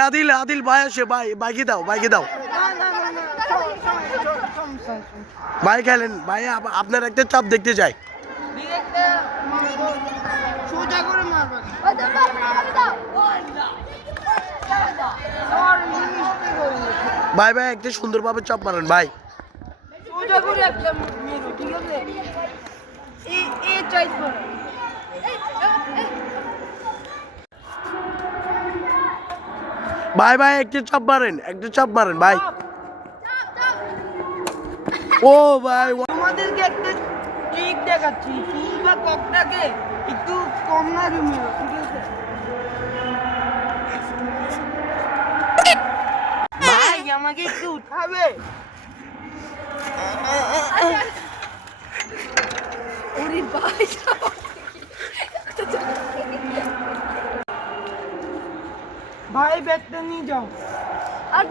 আদিল আদিল ভাই আসে ভাই বাইকে দাও ভাই খেলেন ভাই আপনার একটা চাপ দেখতে চাই ভাই ভাই একটা সুন্দরভাবে চাপ মারেন ভাই ভাই ভাই একটা চাপ মারেন ভাই ও ভাই তোমাদেরকে একটা ট্রিক দেখাচ্ছি ফুল বা ককটাকে একটু কম না মেরো ঠিক আছে ভাই আমাকে একটু উঠাবে ওরে ভাই ভাই ব্যাগটা নিয়ে যাও আর